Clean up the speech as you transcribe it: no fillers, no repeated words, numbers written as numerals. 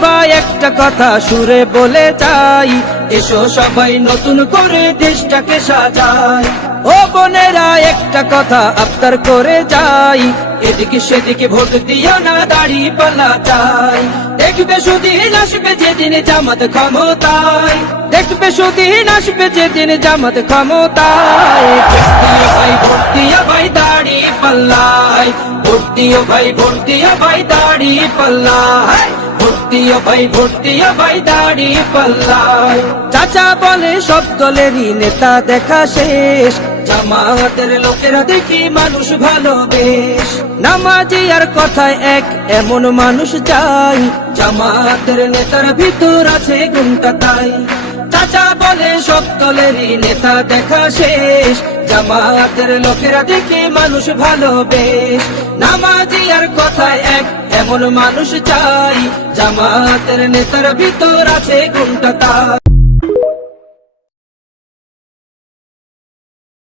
সবাই একটা কথা সুরে বলে যাই, এসো সবাই নতুন করে দেশটাকে সাজাই। ও বোনেরা একটা কথা আবদার করে যাই, এদিকে সেদিকে ভোট দিও না, দাড়ি পাল্লা চাই। দেখবে সুদিন আসবে যেদিন জামাত ক্ষমতায়, দেখবে সুদিন আসবে যেদিন জামাত ক্ষমতায়। ভোট দিও ভাই দাড়ি পাল্লায়, ভোট দিও ভাই, ভোট দিও ভাই দাড়ি পাল্লায়, ভোট দিও ভাই, ভোট দিও ভাই দাড়ি পাল্লায়। চাচা বলে সব দলেরই নেতা দেখা শেষ, জামাতের লোকেরা দেখি মানুষ ভালো বেশ। নামাজি আর কথায় এক এমন মানুষ চাই, জামাতের নেতার ভিতর আছে গুণটা তাই। চাচা বলে সব দলেরই নেতা দেখা শেষ, জামাতের লোকেরা দেখে মানুষ ভালো বেশ। নামাজি আর কথায় এক এমন মানুষ চাই, জামাতের নেতার ভিতর আছে গুণটা তাই।